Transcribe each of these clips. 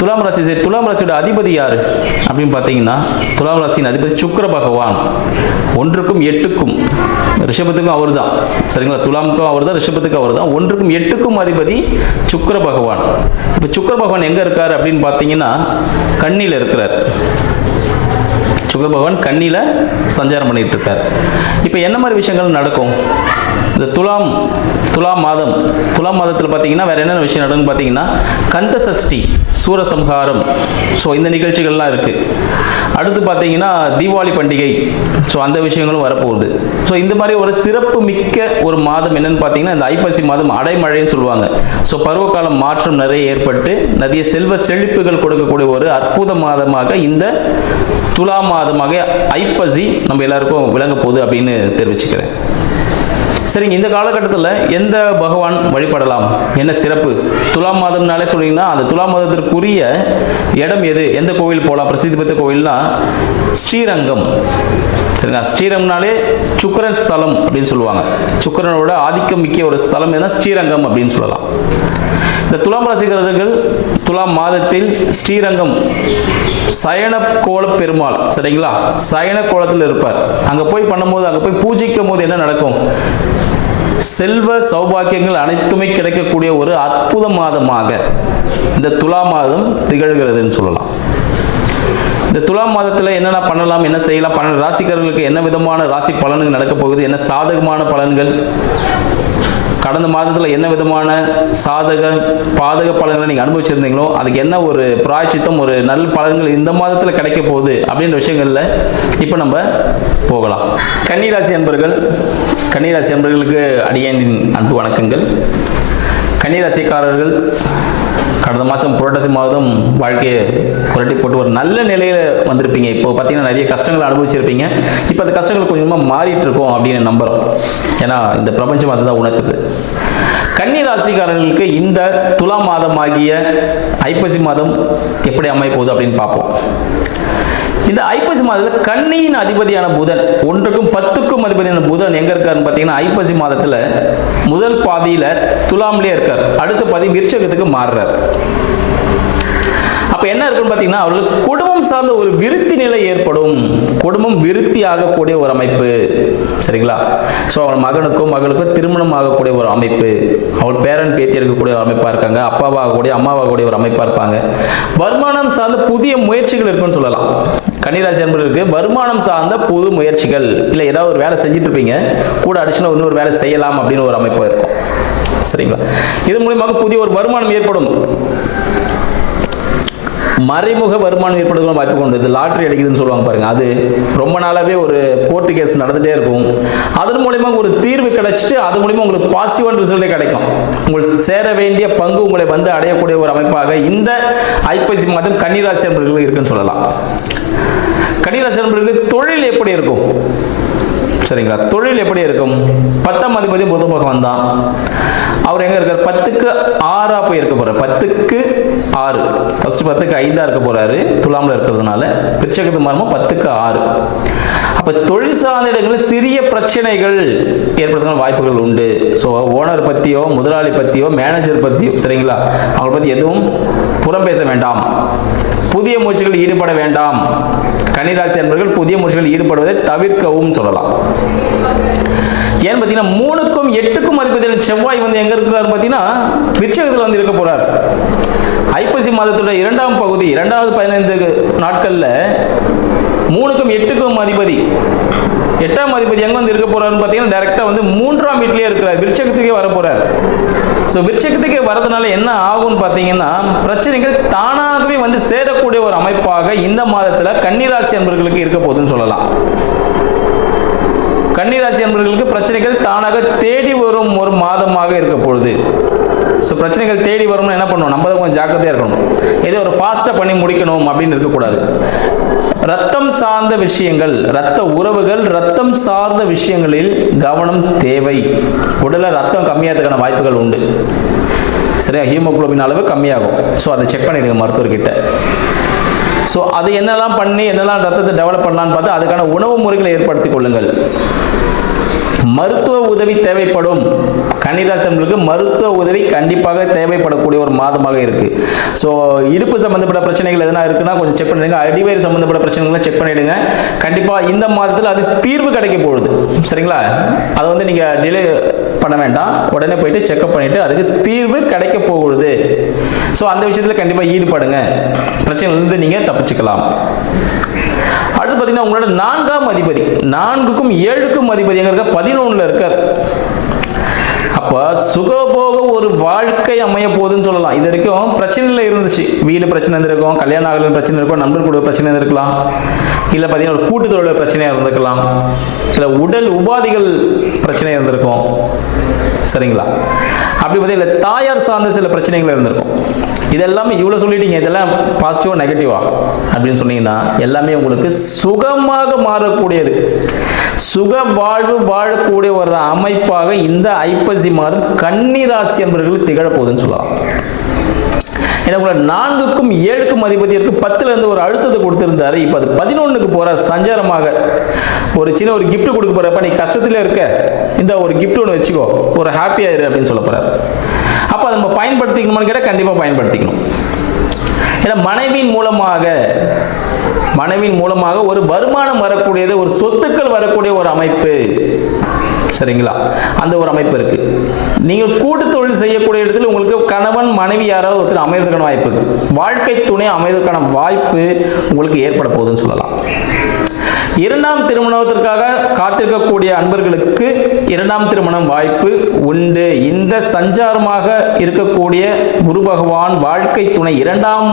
துலாம் ராசி சரி துலாம் ராசியோட அதிபதி யார்? அப்படின்னு பார்த்தீங்கன்னா துலாம் ராசியின் அதிபதி சுக்கிர பகவான். ஒன்றுக்கும் எட்டுக்கும் ரிஷபத்துக்கும் அவர் தான் சரிங்களா? துலாமுக்கும் அவர் தான் ரிஷபத்துக்கும் அவர் தான் ஒன்றுக்கும் எட்டுக்கும் அதிபதி சுக்கர பகவான். இப்போ சுக்கர பகவான் எங்கே இருக்கார் அப்படின்னு பார்த்தீங்கன்னா கண்ணியில் இருக்கிறார். சுக்கர பகவான் கண்ணியில் சஞ்சாரம் பண்ணிட்டு இருக்கார். இப்போ என்ன மாதிரி விஷயங்கள் நடக்கும்? இந்த துலாம் துலாம் மாதம் துலாம் மாதத்தில் பார்த்தீங்கன்னா வேற என்னென்ன விஷயம் நடக்குன்னு பார்த்தீங்கன்னா கந்த சஷ்டி சூரசம்ஹாரம். ஸோ இந்த நிகழ்ச்சிகள்லாம் இருக்குது அடுத்து பார்த்தீங்கன்னா தீபாவளி பண்டிகை. ஸோ அந்த விஷயங்களும் வரப்போகுது. ஸோ இந்த மாதிரி ஒரு சிறப்பு மிக்க ஒரு மாதம் என்னன்னு பார்த்தீங்கன்னா இந்த ஐப்பசி மாதம் அடைமழைன்னு சொல்லுவாங்க. ஸோ பருவகாலம் மாற்றம் நிறைய ஏற்பட்டு நிறைய செல்வ செழிப்புகள் கொடுக்கக்கூடிய ஒரு அற்புத மாதமாக இந்த துலா மாதமாக ஐப்பசி நம்ம எல்லாருக்கும் விளங்க போகுது அப்படின்னு தெரிவிச்சுக்கிறேன். சரிங்க இந்த காலகட்டத்தில் எந்த பகவான் வழிபடலாம்? என்ன சிறப்பு? துலாம் மாதம்னாலே சொன்னீங்கன்னா அந்த துலாம் மாதத்திற்குரிய இடம் எது? எந்த கோவில் போகலாம் பிரசித்தி பெற்ற கோவில்னா ஸ்ரீரங்கம். சரிங்களா? ஸ்ரீரங்கம்னாலே சுக்கரன் ஸ்தலம் அப்படின்னு சொல்லுவாங்க. சுக்கரனோட ஆதிக்கம் மிக்க ஒரு ஸ்தலம் எதுனா ஸ்ரீரங்கம் அப்படின்னு சொல்லலாம். இந்த துலாம் ராசிக்காரர்கள் துலாம் மாதத்தில் ஸ்ரீரங்கம் சயன கோல பெருமாள் சரிங்களா? சயன கோலத்தில் இருப்பார். அங்கே போய் பண்ணும்போது அங்கே போய் பூஜிக்கும் போது என்ன நடக்கும்? செல்வ சௌபாக்கியங்கள் அனைத்துமே கிடைக்கக்கூடிய ஒரு அற்புத மாதமாக இந்த துலா மாதம் திகழ்கிறதுன்னு சொல்லலாம். இந்த துலாம் மாதத்தில் என்னென்ன பண்ணலாம் என்ன செய்யலாம் பன்னெண்டு ராசிக்காரர்களுக்கு என்ன விதமான ராசி பலன்கள் நடக்கப் போகுது என்ன சாதகமான பலன்கள் கடந்த மாதத்தில் என்ன விதமான சாதக பாதக பலன்களை நீங்கள் அனுபவிச்சிருந்தீங்களோ அதுக்கு என்ன ஒரு பிராய்ச்சித்தம் ஒரு நல்ல பலன்கள் இந்த மாதத்தில் கிடைக்க போகுது அப்படின்ற விஷயங்களில் இப்போ நம்ம போகலாம். கன்னிராசி அன்பர்கள் கன்னிராசி அன்பர்களுக்கு அடியாண்டின் அன்பு வணக்கங்கள். கன்னிராசிக்காரர்கள் கடந்த மாதம் புரட்டாசி மாதம் வாழ்க்கையை புரட்டி போட்டு ஒரு நல்ல நிலையில் வந்திருப்பீங்க. இப்போ பார்த்தீங்கன்னா நிறைய கஷ்டங்களை அனுபவிச்சிருப்பீங்க. இப்போ அந்த கஷ்டங்கள் கொஞ்சமாக மாறிட்டு இருக்கோம் அப்படின்னு நம்புகிறோம் ஏன்னா இந்த பிரபஞ்சம் அதுதான் உணர்த்துது. கன்னி ராசிக்காரர்களுக்கு இந்த துலா மாதமாகிய ஐப்பசி மாதம் எப்படி அமைய போகுது அப்படின்னு பார்ப்போம். இந்த ஐப்பசி மாதத்தில் கன்னியின் அதிபதியான புதன் ஒன்றுக்கும் பத்துக்கும் அதிபதியான புதன் எங்க இருக்காருன்னு பார்த்தீங்கன்னா ஐப்பசி மாதத்தில் முதல் பாதியில் துலாம்லேயே இருக்கார். அடுத்த பாதி விருச்சகத்துக்கு மாறுறார். அப்ப என்ன இருக்குன்னு பார்த்தீங்கன்னா அவர்களுக்கு குடும்பம் சார்ந்த ஒரு விருத்தி நிலை ஏற்படும். குடும்பம் விருத்தி ஆகக்கூடிய ஒரு அமைப்பு. சரிங்களா? ஸோ அவன் மகனுக்கும் மகளுக்கும் திருமணம் ஆகக்கூடிய ஒரு அமைப்பு. அவள் பேரன் பேத்தி இருக்கக்கூடிய ஒரு அமைப்பாக இருக்காங்க. அப்பாவாகக்கூடிய அம்மாவாகக்கூடிய ஒரு அமைப்பாக இருப்பாங்க. வருமானம் சார்ந்த புதிய முயற்சிகள் இருக்குன்னு சொல்லலாம். கன்னிராசி என்பதற்கு வருமானம் சார்ந்த புது முயற்சிகள். இல்லை ஏதாவது ஒரு வேலை செஞ்சுட்டு இருப்பீங்க. கூட ஒன்று இன்னொரு வேலை செய்யலாம் அப்படின்னு ஒரு அமைப்பு இருக்கும். சரிங்களா? இது மூலியமாக புதிய ஒரு வருமானம் ஏற்படும். மறைமுக வருமானம் ஏற்படுகிற வாய்ப்பு கொண்டு இது லாட்ரி அடிக்குதுன்னு சொல்லுவாங்க பாருங்க. அது ரொம்ப நாளாவே ஒரு கோர்ட்டு கேஸ் நடந்துட்டே இருக்கும். அதன் மூலயமா ஒரு தீர்வு கிடைச்சிட்டு அது மூலயமா உங்களுக்கு பாசிட்டிவான ரிசல்ட்டே கிடைக்கும். உங்களுக்கு சேர வேண்டிய பங்கு உங்களை வந்து அடையக்கூடிய ஒரு அமைப்பாக இந்த ஐப்பசி மாதம் கன்னிராசி என்பவர்கள் இருக்குன்னு சொல்லலாம். கன்னிராசி என்பவர்களுக்கு தொழில் எப்படி இருக்கும்? சரிங்களா? தொழில் எப்படி இருக்கும்? பத்தாம் அதிபதி புத பகவான் தான். அவர் எங்க இருக்கார்? பத்துக்கு ஆறா போய் இருக்க போறாரு. பத்துக்கு ஆறு. ஃபஸ்ட்டு பத்துக்கு ஐந்தா இருக்க போறாரு. துலாமில் இருக்கிறதுனால பிச்சகத்து மரமும் பத்துக்கு ஆறு. அப்ப அப்போ தொழில் சார்ந்த இடங்களில் சிறிய பிரச்சனைகள் ஏற்படுத்துகிற வாய்ப்புகள் உண்டு. ஸோ ஓனர் பற்றியோ முதலாளி பற்றியோ மேனேஜர் பற்றியோ சரிங்களா? அவங்களை பற்றி எதுவும் புறம் பேச வேண்டாம். புதிய முயற்சிகளில் ஈடுபட வேண்டாம். கன்னிராசி என்பவர்கள் புதிய முயற்சிகளில் ஈடுபடுவதை தவிர்க்கவும் சொல்லலாம். ஏன்னு பார்த்தீங்கன்னா மூணுக்கும் எட்டுக்கும் அதிபதியான செவ்வாய் வந்து எங்க இருக்கிறார் பார்த்தீங்கன்னா விச்சகத்தில் வந்து இருக்க போகிறார் ஐப்பசி மாதத்துடைய இரண்டாம் பகுதி இரண்டாவது பதினைந்து நாட்களில் மூணுக்கும் எட்டுக்கும் அதிபதி. எட்டாம் அதிபதி எங்க வந்து இருக்க போறாருன்னு பார்த்தீங்கன்னா டைரக்டா வந்து மூன்றாம் வீட்டிலேயே இருக்கிறார். விருச்சகத்துக்கே வர போறார். ஸோ விருச்சகத்துக்கே வரதுனால என்ன ஆகும்னு பார்த்தீங்கன்னா பிரச்சனைகள் தானாகவே வந்து சேரக்கூடிய ஒரு அமைப்பாக இந்த மாதத்தில் கன்னிராசி என்பவர்களுக்கு இருக்க போகுதுன்னு சொல்லலாம். கன்னிராசி என்பவர்களுக்கு பிரச்சனைகள் தானாக தேடி வரும் ஒரு மாதமாக இருக்க பொழுது ஸோ பிரச்சனைகள் தேடி வரும்னு என்ன பண்ணணும் நம்ம கொஞ்சம் ஜாக்கிரதையாக இருக்கணும். ஏதோ ஒரு ஃபாஸ்ட்டாக பண்ணி முடிக்கணும் அப்படின்னு இருக்கக்கூடாது. ரத்தம் சார்ந்த விஷயங்கள் ரத்த உறவுகள் ரத்தம் சார்ந்த விஷயங்களில் கவனம் தேவை. உடலில் ரத்தம் கம்மியாகிறதுக்கான வாய்ப்புகள் உண்டு. சரியா? ஹீமோகுளோபின் அளவு கம்மியாகும். ஸோ அதை செக் பண்ணிடுங்க மருத்துவர்கிட்ட. ஸோ அது என்னெல்லாம் பண்ணி என்னெல்லாம் ரத்தத்தை டெவலப் பண்ணலான்னு பார்த்து அதுக்கான உணவு முறைகளை ஏற்படுத்திக் கொள்ளுங்கள். மருத்துவ உதவி தேவைப்படும். கன்னிராசன்களுக்கு மருத்துவ உதவி கண்டிப்பாக தேவைப்படக்கூடிய ஒரு மாதமாக இருக்கு. ஸோ இடுப்பு சம்பந்தப்பட்ட பிரச்சனைகள் எதனா இருக்குன்னா கொஞ்சம் செக் பண்ணிடுங்க. அடிவயிறு சம்பந்தப்பட்ட பிரச்சனைகள்லாம் செக் பண்ணிடுங்க. கண்டிப்பாக இந்த மாதத்தில் அது தீர்வு கிடைக்க போகுது. சரிங்களா? அதை வந்து நீங்கள் டிலே பண்ண வேண்டாம். உடனே போயிட்டு செக்அப் பண்ணிட்டு அதுக்கு தீர்வு கிடைக்க போகுது. ஸோ அந்த விஷயத்தில் கண்டிப்பாக ஈடுபடுங்க. பிரச்சனைலேருந்து நீங்கள் தப்பிச்சுக்கலாம். பார்த்தீங்கன்னா உங்களோட நான்காம் அதிபதி நான்குக்கும் ஏழுக்கும் அதிபதி எங்க இருக்க? பதினொன்றில் இருக்கார். அப்போ சுகபோக ஒரு வாழ்க்கை அமைய போகுதுன்னு சொல்லலாம். இது வரைக்கும் பிரச்சனையில் இருந்துச்சு. வீடு பிரச்சனை இருந்திருக்கும் கல்யாண ஆகல பிரச்சனை இருக்கும் நண்பர் கூட பிரச்சனை இருந்திருக்கலாம். இல்லை பார்த்தீங்கன்னா ஒரு கூட்டு பிரச்சனையாக இருந்திருக்கலாம். இல்லை உடல் உபாதைகள் பிரச்சனை இருந்திருக்கும். சரிங்களா? அப்படி பார்த்தீங்கன்னா தாயார் சார்ந்த சில பிரச்சனைகள் இருந்திருக்கும். இதெல்லாமே இவ்வளோ சொல்லிட்டீங்க. இதெல்லாம் பாசிட்டிவா நெகட்டிவா அப்படின்னு சொன்னீங்கன்னா எல்லாமே உங்களுக்கு சுகமாக மாறக்கூடியது. சுக வாழ்வு வாழக்கூடிய ஒரு அமைப்பாக இந்த ஐப்பசி மாதம் கன்னிராசி என்பவர்கள் திகழப் போகுதுன்னு சொல்லலாம். ஏன்னா நான்குக்கும் ஏழுக்கும் அதிபதி இருக்கு பத்துல இருந்து ஒரு அழுத்தத்தை கொடுத்திருந்தாரு. இப்போ அது பதினொன்னுக்கு போறார். சஞ்சாரமாக ஒரு சின்ன ஒரு கிஃப்ட் கொடுக்க போறப்ப நீ கஷ்டத்துல இருக்க. இந்த ஒரு கிஃப்ட் ஒன்று வச்சுக்கோ. ஒரு ஹாப்பியா இரு அப்படின்னு சொல்ல போறாரு. அப்போ அதை நம்ம பயன்படுத்திக்கணுமான்னு கேட்டால் கண்டிப்பா பயன்படுத்திக்கணும். ஏன்னா மனைவியின் மூலமாக மனைவியின் மூலமாக ஒரு வருமானம் வரக்கூடியது ஒரு சொத்துக்கள் வரக்கூடிய ஒரு அமைப்பு. சரிங்களா? அந்த ஒரு அமைப்பு இருக்கு. நீங்கள் கூட்டு தொழில் செய்யக்கூடிய இடத்துல உங்களுக்கு கணவன் மனைவி யாராவது ஒருத்தர் அமைவதற்கான வாய்ப்பு இருக்கு. வாழ்க்கை துணை அமைவதற்கான வாய்ப்பு உங்களுக்கு ஏற்பட போகுதுன்னு சொல்லலாம். இரண்டாம் திருமணத்திற்காக காத்திருக்கக்கூடிய அன்பர்களுக்கு இரண்டாம் திருமணம் வாய்ப்பு உண்டு. இந்த சஞ்சாரமாக இருக்கக்கூடிய குரு பகவான் வாழ்க்கை துணை இரண்டாம்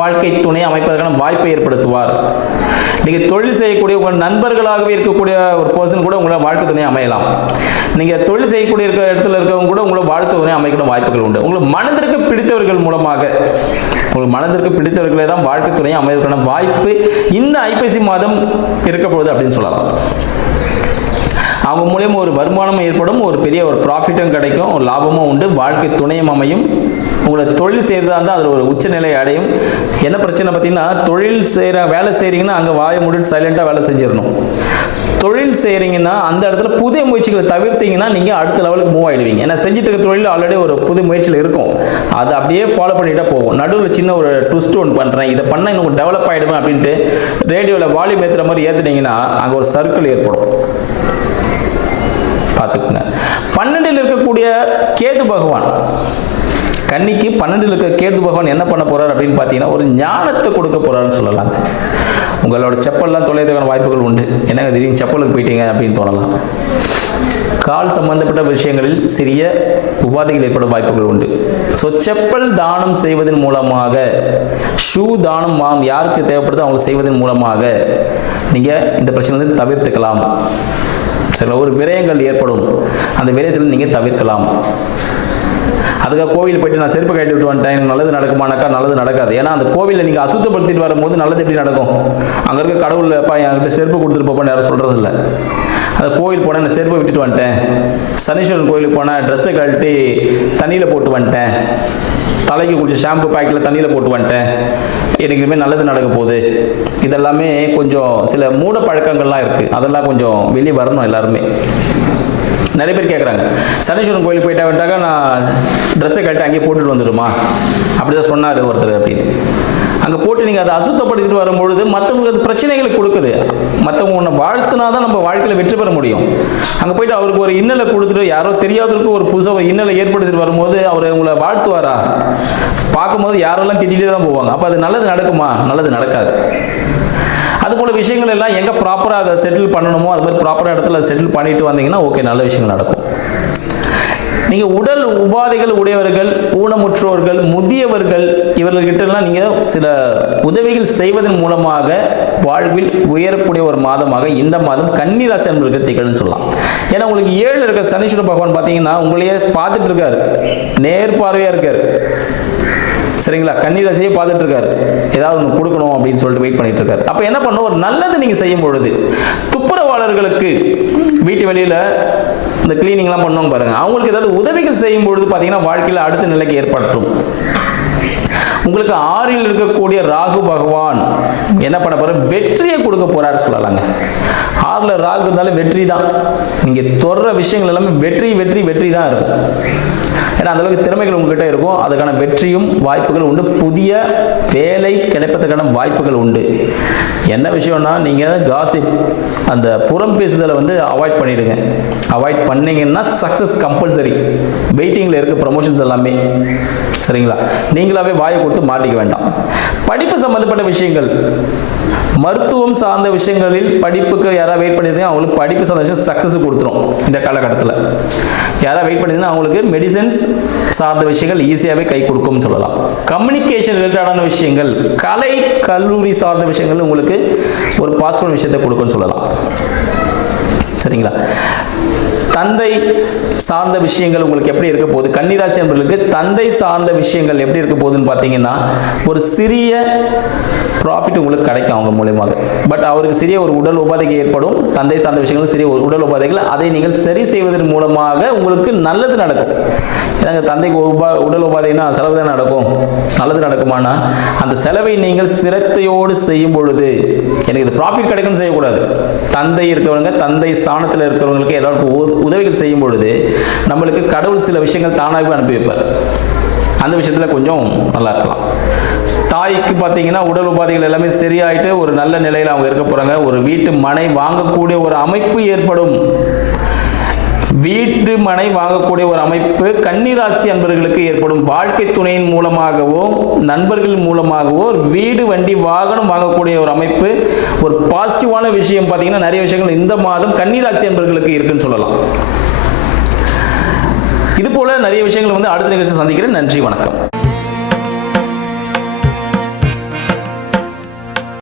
வாழ்க்கை துணை அமைப்பதற்கான வாய்ப்பை ஏற்படுத்துவார். நீங்கள் தொழில் செய்யக்கூடிய உங்கள் நண்பர்களாகவே இருக்கக்கூடிய ஒரு பர்சன் கூட உங்களை வாழ்க்கை துணை அமையலாம். நீங்கள் தொழில் செய்யக்கூடிய இருக்கிற இடத்துல இருக்கவங்க கூட உங்களை வாழ்க்கை துணை அமைக்கணும் வாய்ப்புகள் உண்டு. உங்களுக்கு மனதிற்கு பிடித்தவர்கள் மூலமாக உங்களுக்கு மனதிற்கு பிடித்தவர்களே தான் வாழ்க்கை துணையை அமைவதற்கான வாய்ப்பு. இந்த ஐப்பசி மாதம் இருக்க போகுது அப்படின்னு சொல்லலாம். அவங்க மூலயமா ஒரு வருமானமும் ஏற்படும் ஒரு பெரிய ஒரு ப்ராஃபிட்டும் கிடைக்கும் ஒரு லாபமும் உண்டு வாழ்க்கை துணையும் அமையும். உங்களை தொழில் செய்கிறதா இருந்தால் அதில் ஒரு உச்சநிலை அடையும். என்ன பிரச்சனை பார்த்தீங்கன்னா தொழில் செய்கிற வேலை செய்கிறீங்கன்னா அங்கே வாயை முடிட்டு சைலண்ட்டாக வேலை செஞ்சிடணும். தொழில் செய்கிறீங்கன்னா அந்த இடத்துல புதிய முயற்சிகளை தவிர்த்தீங்கன்னா நீங்கள் அடுத்த லெவலுக்கு மூவ் ஆகிடுவீங்க ஏன்னா செஞ்சுட்டு இருக்க தொழில் ஆல்ரெடி ஒரு புது முயற்சியில் இருக்கும். அதை அப்படியே ஃபாலோ பண்ணிட்டே போகும். நடுவில் சின்ன ஒரு ட்விஸ்ட் ஒன்று பண்ணுறேன் இதை பண்ணால் இன்னும் டெவலப் ஆகிடுவேன் அப்படின்ட்டு ரேடியோவில் வால்யூம் ஏற்றுற மாதிரி ஏற்றுனீங்கன்னா அங்கே ஒரு சர்க்கிள் ஏற்படும். பன்னெண்டில் இருக்கக்கூடிய கேது பகவான். கன்னிக்கு பன்னெண்டில் இருக்க கேது பகவான் என்ன பண்ண போறார் அப்படின்னு பார்த்தீங்கன்னா ஒரு ஞானத்தை கொடுக்க போறாருன்னு சொல்லலாம் உங்களோட செப்பல்லாம் தொலைறதுக்கான வாய்ப்புகள் உண்டு. என்னங்க திடீர்னு செப்பலுக்கு போயிட்டீங்க அப்படின்னு தோணலாம். கால் சம்பந்தப்பட்ட விஷயங்களில் சிறிய உபாதைகள் ஏற்படும் வாய்ப்புகள் உண்டு. ஸோ செப்பல் தானம் செய்வதன் மூலமாக ஷூ தானம் வாம் யாருக்கு தேவைப்படுதோ அவங்க செய்வதன் மூலமாக நீங்கள் இந்த பிரச்சனை வந்து தவிர்த்துக்கலாம். சில ஒரு விரயங்கள் ஏற்படும். அந்த விரயத்தில் நீங்கள் தவிர்க்கலாம். அதுக்காக கோவில் போயிட்டு நான் செருப்பு கட்டி விட்டு வந்துட்டேன். நல்லது நடக்குமானாக்கா நல்லது நடக்காது. ஏன்னா அந்த கோவிலை நீங்கள் அசுத்தப்படுத்திட்டு வரும்போது நல்லது எப்படி நடக்கும்? அங்கே இருக்க கடவுள் அப்பா என்கிட்ட செருப்பு கொடுத்துட்டு போப்பான்னு யாரும் சொல்கிறது இல்லை அந்த கோயில் போனால் நான் செருப்பை விட்டுட்டு வந்துட்டேன். சனீஸ்வரன் கோயிலுக்கு போனால் ட்ரெஸ்ஸை கழட்டி தண்ணியில் போட்டு வந்துட்டேன். தலைக்கு குடிச்ச ஷாம்பு பேக்கில் தண்ணியில் போட்டு வந்துட்டேன். எனக்கு இனிமேல் நல்லது நடக்க போகுது. இதெல்லாமே கொஞ்சம் சில மூட பழக்கங்கள்லாம் இருக்குது அதெல்லாம் கொஞ்சம் வெளியே வரணும் எல்லாருமே. நிறைய பேர் கேட்குறாங்க சனீஸ்வரன் கோயிலுக்கு போயிட்டா வந்துட்டாக்கா நான் ட்ரெஸ்ஸை கழட்டி அங்கேயே போட்டுட்டு வந்துடுமா? அப்படி தான் சொன்னார் ஒருத்தர் அப்படின்னு. அங்கே போட்டு நீங்கள் அதை அசுத்தப்படுத்திட்டு வரும்பொழுது மற்றவங்களுக்கு அது பிரச்சனைகளை கொடுக்குது. மற்றவங்க ஒன்று வாழ்த்துனா தான் நம்ம வாழ்க்கையில் வெற்றி பெற முடியும். அங்கே போயிட்டு அவருக்கு ஒரு இன்னலை கொடுத்துட்டு யாரோ தெரியாதவருக்கு ஒரு புதுசாக ஒரு இன்னலை ஏற்படுத்திட்டு வரும்போது அவர் உங்களை வாழ்த்துவாரா? பார்க்கும்போது யாரெல்லாம் திட்டிகிட்டே தான் போவாங்க. அப்போ அது நல்லது நடக்குமா? நல்லது நடக்காது. அதுபோல் விஷயங்கள் எல்லாம் எங்கே ப்ராப்பராக அதை செட்டில் பண்ணணுமோ அது மாதிரி ப்ராப்பராக இடத்துல செட்டில் பண்ணிட்டு வந்தீங்கன்னா ஓகே நல்ல விஷயங்கள் நடக்கும். நீங்கள் உடல் உபாதைகள் உடையவர்கள் ஊனமுற்றோர்கள் முதியவர்கள் இவர்கள்கிட்டலாம் நீங்கள் சில உதவிகள் செய்வதன் மூலமாக வாழ்வில் உயரக்கூடிய ஒரு மாதமாக இந்த மாதம் கன்னிராசி அன்பர்களுக்கு திகழ்னு சொல்லலாம். ஏன்னா உங்களுக்கு ஏழு இருக்க சனீஸ்வர பகவான் பார்த்தீங்கன்னா உங்களையே பார்த்துட்டு இருக்காரு. நேர்பார்வையாக இருக்காரு. சரிங்களா? கன்னிராசியே பார்த்துட்டு இருக்காரு. ஏதாவது ஒன்று கொடுக்கணும் அப்படின்னு சொல்லிட்டு வெயிட் பண்ணிட்டு இருக்காரு. அப்போ என்ன பண்ணணும்? ஒரு நல்லது நீங்கள் செய்யும் பொழுது. துப்புரவாளர்களுக்கு வீட்டு வெளியில் இந்த கிளீனிங்லாம் பண்ணுவாங்க பாருங்கள் அவங்களுக்கு ஏதாவது உதவிகள் செய்யும் பொழுது பார்த்தீங்கன்னா வாழ்க்கையில் அடுத்த நிலைக்கு ஏற்பட்டுரும். உங்களுக்கு ஆறில் இருக்கக்கூடிய ராகு பகவான் என்ன பண்ண போற வெற்றியை கொடுக்க போறாரு சொல்லலாங்க. ஆறுல ராகு இருந்தாலும் வெற்றி தான் நீங்க தொடர விஷயங்கள் எல்லாமே வெற்றி வெற்றி வெற்றி தான் இருக்கும். ஏன்னா அந்த அளவுக்கு திறமைகள் உங்ககிட்ட இருக்கும் அதுக்கான வெற்றியும் வாய்ப்புகள் உண்டு. புதிய வேலை கிடைப்பதற்கான வாய்ப்புகள் உண்டு. என்ன விஷயம்னா நீங்க காசிப் அந்த புறம் பேசுதலை வந்து அவாய்ட் பண்ணிடுங்க. அவாய்ட் பண்ணீங்கன்னா சக்ஸஸ் கம்பல்சரி வெயிட்டிங்கில் இருக்க ப்ரமோஷன்ஸ் எல்லாமே. சரிங்களா? நீங்களாவே வாயை கொடுத்து மாட்டிக்க வேண்டாம். படிப்பு சம்பந்தப்பட்ட விஷயங்கள். மருத்துவம் சார்ந்த விஷயங்களில் படிப்புக்கு யாராவது வெயிட் பண்ணியிருந்தீங்க அவங்களுக்கு படிப்பு சார்ந்த விஷயம் சக்ஸஸ் கொடுத்துரும். இந்த காலகட்டத்தில். யாராவது வெயிட் பண்ணியிருந்தீங்கன்னா அவங்களுக்கு மெடிசன் மெடிசன்ஸ் சார்ந்த விஷயங்கள் ஈஸியாகவே கை கொடுக்கும்னு சொல்லலாம். கம்யூனிகேஷன் ரிலேட்டடான விஷயங்கள் கலை கல்லூரி சார்ந்த விஷயங்கள் உங்களுக்கு ஒரு பாசிட்டிவ் விஷயத்தை கொடுக்கும்னு சொல்லலாம். சரிங்களா? தந்தை சார்ந்த விஷயங்கள் உங்களுக்கு எப்படி இருக்க போகுது? கன்னிராசி என்பவர்களுக்கு தந்தை சார்ந்த விஷயங்கள் எப்படி இருக்க போகுதுன்னு பார்த்தீங்கன்னா ஒரு சிறிய ப்ராஃபிட் உங்களுக்கு கிடைக்கும் அவங்க மூலியமாக. பட் அவருக்கு சிறிய ஒரு உடல் உபாதைகள் ஏற்படும். தந்தை சார்ந்த விஷயங்கள் சிறிய ஒரு உடல் உபாதைகள். அதை நீங்கள் சரி செய்வதன் மூலமாக உங்களுக்கு நல்லது நடக்கும். ஏன்னா தந்தைக்கு உபா உடல் உபாதைனா செலவு தான் நடக்கும். நல்லது நடக்குமானா? அந்த செலவை நீங்கள் சிரத்தையோடு செய்யும் பொழுது எனக்கு இது ப்ராஃபிட் கிடைக்கும்னு செய்யக்கூடாது. தந்தை இருக்கிறவங்க தந்தை ஸ்தானத்தில் இருக்கிறவங்களுக்கு ஏதாவது உதவிகள் செய்யும் பொழுது நம்மளுக்கு கடவுள் சில விஷயங்கள் தானாகவே அனுப்பி வைப்பார். அந்த விஷயத்தில் கொஞ்சம் நல்லா இருக்கலாம். தாய்க்கு பார்த்தீங்கன்னா உடல் உபாதைகள் எல்லாமே சரியாயிட்டு ஒரு நல்ல நிலையில் அவங்க இருக்க போகிறாங்க ஒரு வீட்டு மனை வாங்கக்கூடிய ஒரு அமைப்பு ஏற்படும். வீட்டு மனை வாங்கக்கூடிய ஒரு அமைப்பு கன்னிராசி அன்பர்களுக்கு ஏற்படும். வாழ்க்கை துணையின் மூலமாகவோ நண்பர்கள் மூலமாகவோ வீடு வண்டி வாகனம் வாங்கக்கூடிய ஒரு அமைப்பு. ஒரு பாசிட்டிவான விஷயம் பார்த்தீங்கன்னா நிறைய விஷயங்கள் இந்த மாதம் கன்னிராசி அன்பர்களுக்கு இருக்குன்னு சொல்லலாம். இது போல நிறைய விஷயங்கள் வந்து அடுத்த நிகழ்ச்சி சந்திக்கிறேன். நன்றி வணக்கம்.